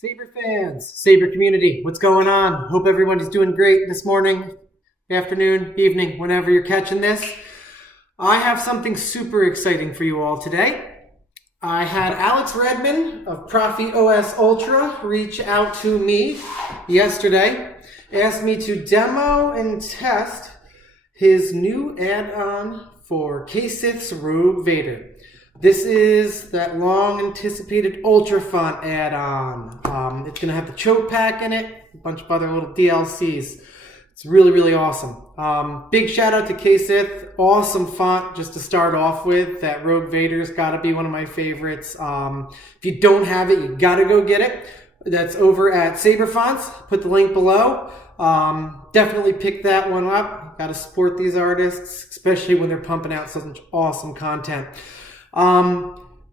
Saber fans, Saber community, what's going on? Hope everybody's doing great this morning, afternoon, evening, whenever you're catching this. I have something super exciting for you all today. I had Alex Redman of Proffie OS Ultra reach out to me yesterday, asked me to demo and test his new add-on for KSith's Rouge Vader. This is that long-anticipated Ultra Font add-on. It's going to have the choke pack in it, a bunch of other little DLCs. It's really, really awesome. Big shout-out to KSith. Awesome font just to start off with. That Rouge Vader's got to be one of my favorites. If you don't have it, you got to go get it. That's over at Saber Fonts. Put the link below. Definitely pick that one up. Got to support these artists, especially when they're pumping out such awesome content.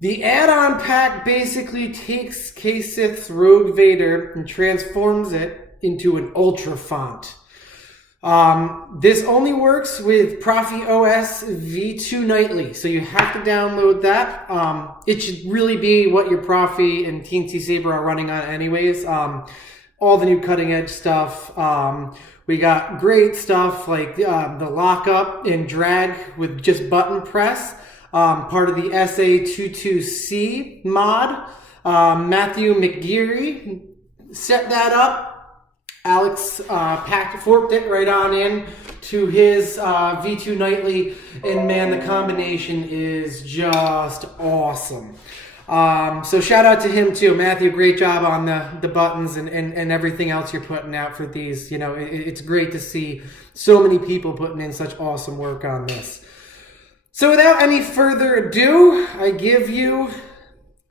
The add-on pack basically takes KSith's Rouge Vader and transforms it into an Ultra font. This only works with Proffie OS V2 Nightly, so you have to download that. It should really be what your Proffie and TNT Saber are running on anyways. All the new cutting edge stuff. We got great stuff like the lockup and drag with just button press. Part of the SA22C mod. Matthew Mcgeary set that up. Alex forked it right on in to his V2 Nightly, and man, the combination is just awesome. So shout out to him too. Matthew, great job on the buttons and everything else you're putting out for these. You know, it's great to see so many people putting in such awesome work on this. So without any further ado, I give you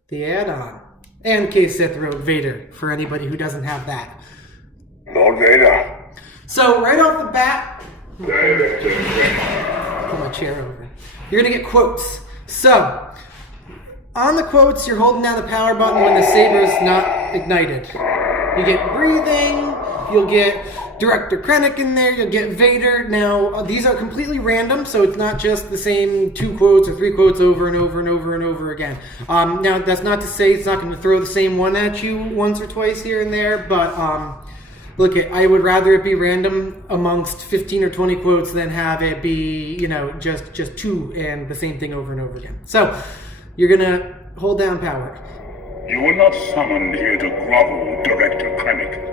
the add-on and KSith Rouge Vader for anybody who doesn't have that. Lord Vader. So right off the bat, pull my chair over. You're gonna get quotes. So on the quotes, you're holding down the power button when the saber's not ignited. You get breathing. You'll get Director Krennic in there, you'll get Vader. Now, these are completely random, so it's not just the same 2 quotes or 3 quotes over and over and over and over again. Now, that's not to say it's not going to throw the same one at you once or twice here and there, but look, I would rather it be random amongst 15 or 20 quotes than have it be, you know, just 2 and the same thing over and over again. So, you're going to hold down power. You were not summoned here to grovel, Director Krennic.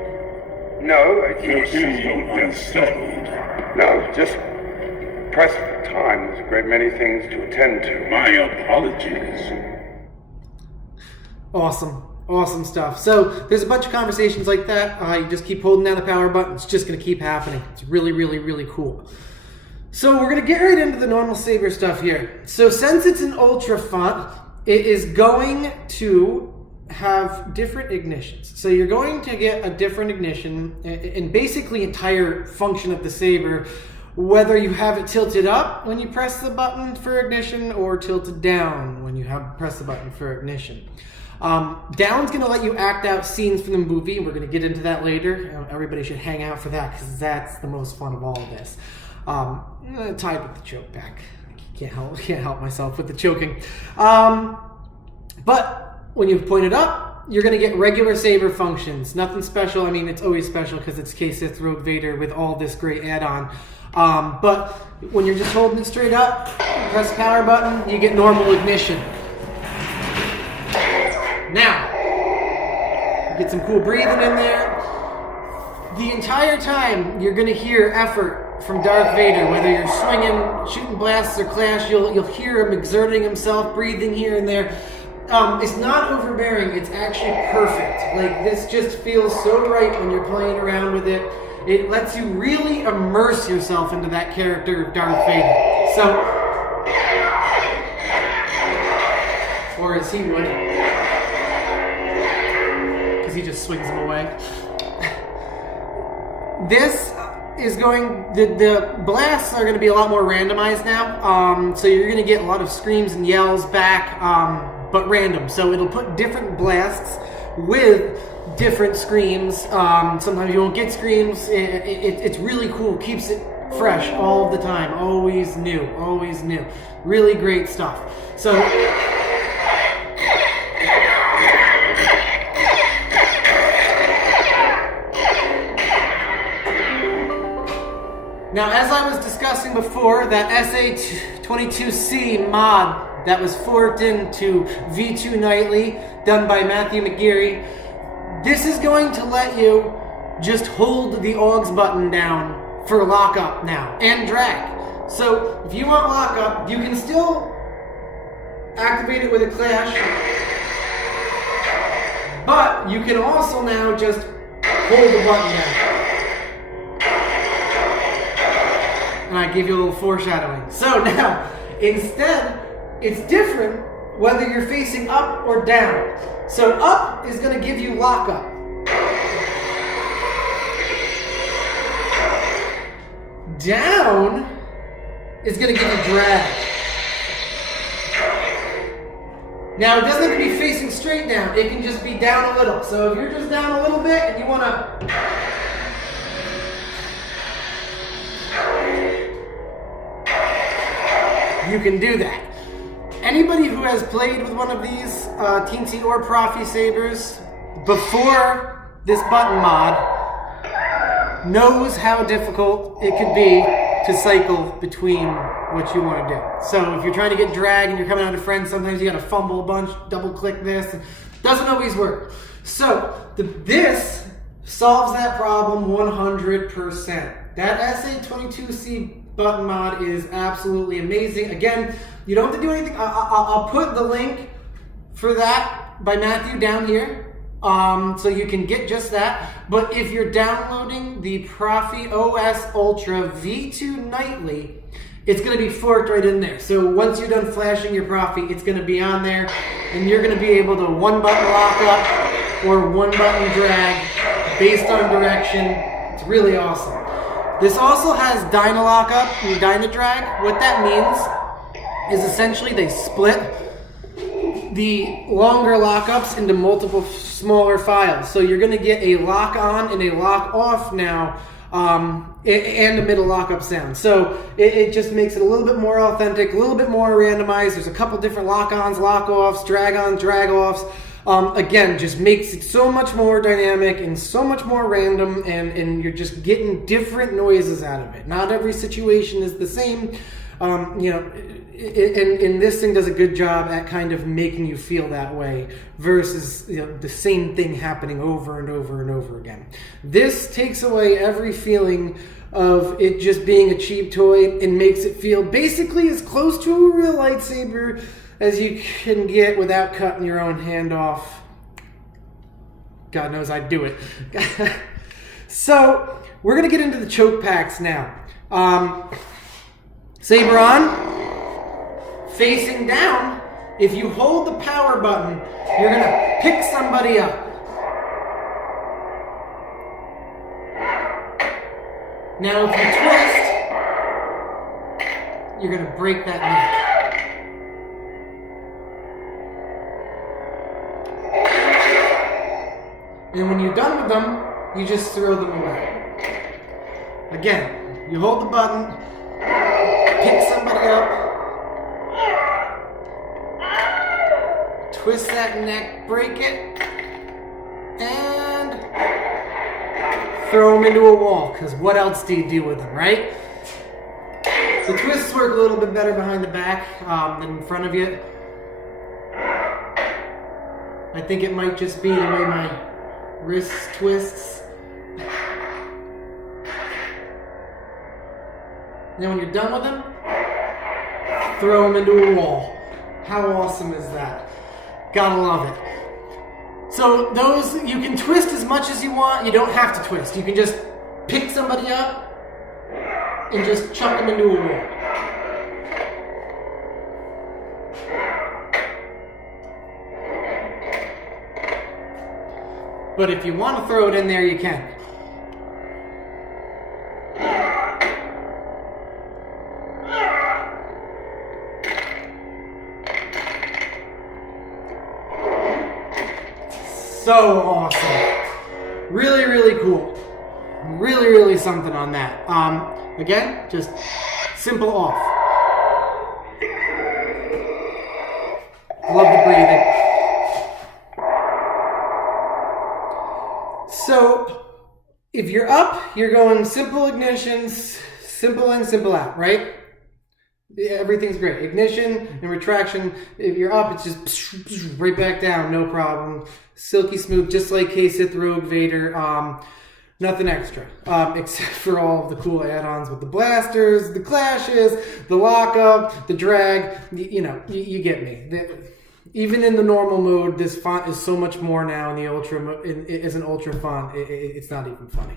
No, You feel unsettled. No, just pressed for time. There's a great many things to attend to. My apologies. Awesome stuff. So there's a bunch of conversations like that. You just keep holding down the power button. It's just going to keep happening. It's really, really, really cool. So we're going to get right into the normal Saber stuff here. So since it's an Ultra font, it is going to have different ignitions. So you're going to get a different ignition and basically entire function of the Saber, whether you have it tilted up when you press the button for ignition or tilted down when you press the button for ignition. Down's going to let you act out scenes from the movie. We're going to get into that later. Everybody should hang out for that because that's the most fun of all of this. Tied with the choke pack. I can't help myself with the choking. But when you point it up, you're going to get regular Saber functions. Nothing special. I mean, it's always special because it's KSith Rouge Vader with all this great add-on. But when you're just holding it straight up, press the power button, you get normal ignition. Now, get some cool breathing in there. The entire time, you're going to hear effort from Darth Vader. Whether you're swinging, shooting blasts, or clash, you'll hear him exerting himself, breathing here and there. It's not overbearing, it's actually perfect. Like, this just feels so right when you're playing around with it. It lets you really immerse yourself into that character of Darth Vader. So, or as he would, because he just swings them away. This is going, the blasts are going to be a lot more randomized now. So you're going to get a lot of screams and yells back, but random. So it'll put different blasts with different screams. Sometimes you won't get screams. It's really cool. Keeps it fresh all the time. Always new. Always new. Really great stuff. So Now, as I was discussing before, that SA22C mod that was forked into V2 Nightly, done by Matthew Mcgeary, this is going to let you just hold the AUX button down for lockup now, and drag. So, if you want lockup, you can still activate it with a clash, but you can also now just hold the button down. And I give you a little foreshadowing. So now, instead, it's different whether you're facing up or down. So up is going to give you lockup. Down is going to give you drag. Now, it doesn't have to be facing straight down. It can just be down a little. So if you're just down a little bit and you want to... you can do that. Anybody who has played with one of these Teensy or Proffie sabers before this button mod knows how difficult it could be to cycle between what you want to do. So if you're trying to get drag and you're coming out of friends, sometimes you got to fumble a bunch, double click this. It doesn't always work. So this solves that problem 100%. That SA22C button mod is absolutely amazing. Again, you don't have to do anything. I'll put the link for that by Matthew down here. So you can get just that. But if you're downloading the Proffie OS Ultra V2 Nightly, it's going to be forked right in there. So once you're done flashing your Proffie, it's going to be on there, and you're going to be able to one button lock up or one button drag based on direction. It's really awesome. This also has Dyna lockup and Dyna drag. What that means is essentially they split the longer lockups into multiple smaller files. So you're going to get a lock on and a lock off now, and a middle lockup sound. So it just makes it a little bit more authentic, a little bit more randomized. There's a couple different lock-ons, lock-offs, drag-ons, drag-offs. Again, just makes it so much more dynamic and so much more random, and you're just getting different noises out of it. Not every situation is the same. And this thing does a good job at kind of making you feel that way versus the same thing happening over and over and over again. This takes away every feeling of it just being a cheap toy and makes it feel basically as close to a real lightsaber as you can get without cutting your own hand off. God knows I'd do it. So we're going to get into the choke packs now. Saber on, facing down. If you hold the power button, you're going to pick somebody up. Now if you twist, you're going to break that neck. And when you're done with them, you just throw them away. Again, you hold the button, pick somebody up, twist that neck, break it, and throw them into a wall, because what else do you do with them, right? The twists work a little bit better behind the back than in front of you. I think it might just be the way my wrist twists. And then when you're done with them, throw them into a wall. How awesome is that? Gotta love it. So those, you can twist as much as you want. You don't have to twist. You can just pick somebody up and just chuck them into a wall. But if you want to throw it in there, you can. So awesome. Really, really cool. Really, really something on that. Again, just simple off. Love the breathing. So, if you're up, you're going simple ignitions, simple in, simple out, right? Everything's great. Ignition and retraction. If you're up, it's just right back down, no problem. Silky smooth, just like KSith, Rouge, Vader. Nothing extra, except for all of the cool add-ons with the blasters, the clashes, the lockup, the drag. You get me. Even in the normal mode, this font is so much more now in the ultra. It is an ultra font. It's not even funny.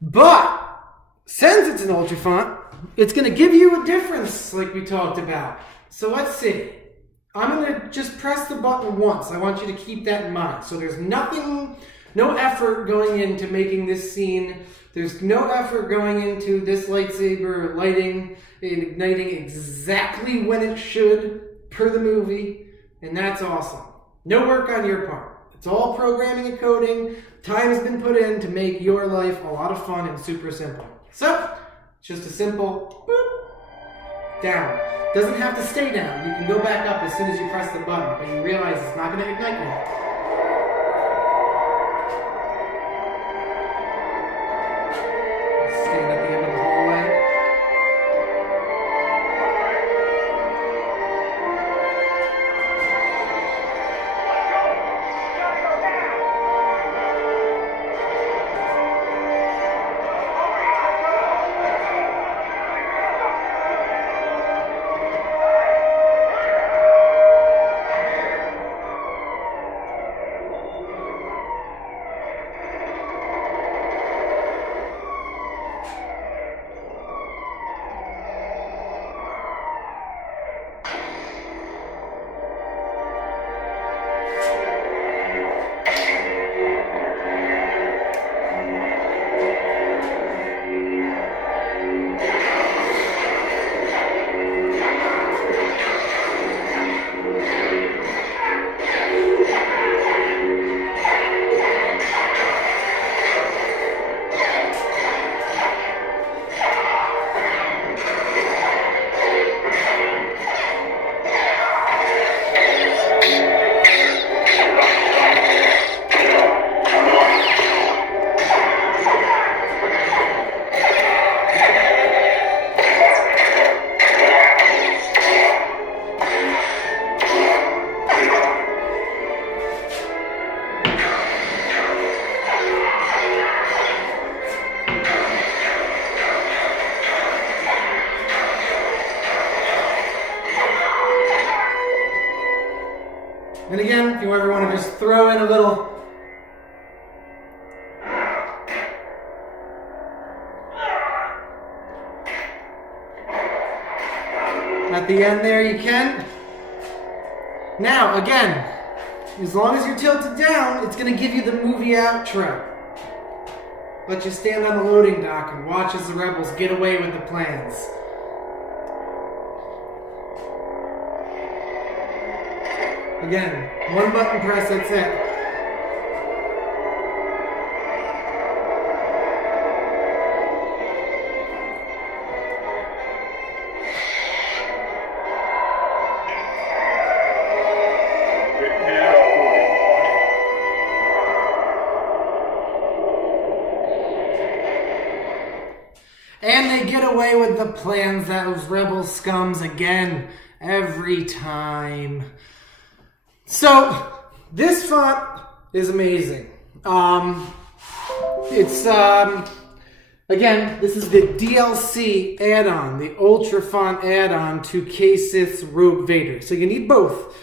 But since it's an ultra font, it's going to give you a difference, like we talked about. So let's see. I'm going to just press the button once. I want you to keep that in mind. So there's no effort going into making this scene. There's no effort going into this lightsaber lighting and igniting exactly when it should, per the movie. And that's awesome. No work on your part. It's all programming and coding. Time has been put in to make your life a lot of fun and super simple. So, just a simple boop, down. Doesn't have to stay down. You can go back up as soon as you press the button, but you realize it's not going to ignite now. Stand at the end of the hallway. And again, if you ever want to just throw in a little at the end there, you can. Now, again, as long as you're tilted down, it's going to give you the movie outro. Let you stand on the loading dock and watch as the rebels get away with the plans. Again, one button press, that's it. And they get away with the plans, those rebel scums again, every time. So, this font is amazing. Again, this is the DLC add-on, the Ultra Font add-on to KSith's Rogue Vader. So you need both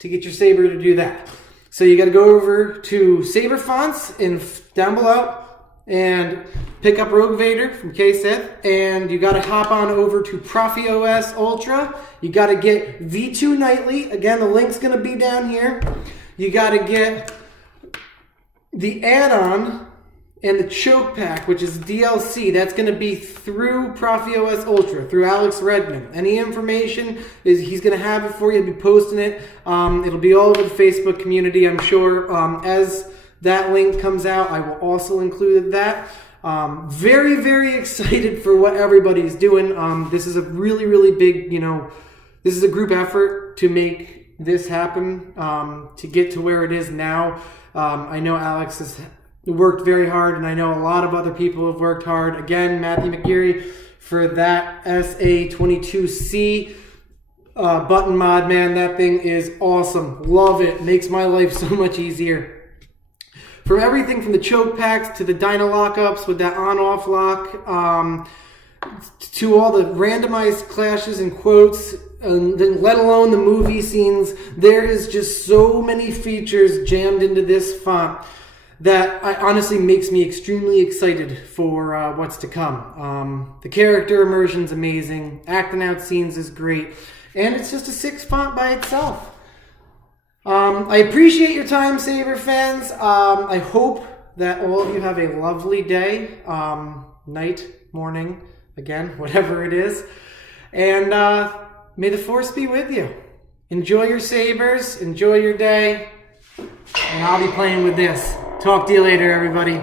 to get your saber to do that. So you got to go over to Saber Fonts down below and pick up Rogue Vader from KSith, and you got to hop on over to Proffie OS Ultra. You got to get V2 Nightly. Again, the link's going to be down here. You got to get the add-on and the choke pack, which is DLC. That's going to be through Proffie OS Ultra, through Alex Redmond. Any information, he's going to have it for you. He'll be posting it. It'll be all over the Facebook community, I'm sure. As that link comes out, I will also include that. Very, very excited for what everybody's doing. This is a really, really big, this is a group effort to make this happen, to get to where it is now. I know Alex has worked very hard, and I know a lot of other people have worked hard. Again, Matthew Mcgeary for that SA22C button mod, man. That thing is awesome. Love it. Makes my life so much easier. From everything from the choke packs to the dyno lockups with that on-off lock, to all the randomized clashes and quotes, let alone the movie scenes, there is just so many features jammed into this font that honestly makes me extremely excited for what's to come. The character immersion's amazing, acting out scenes is great, and it's just a 6 font by itself. I appreciate your time, Saber fans. I hope that all of you have a lovely day, night, morning, again, whatever it is. And may the Force be with you. Enjoy your sabers, enjoy your day, and I'll be playing with this. Talk to you later, everybody.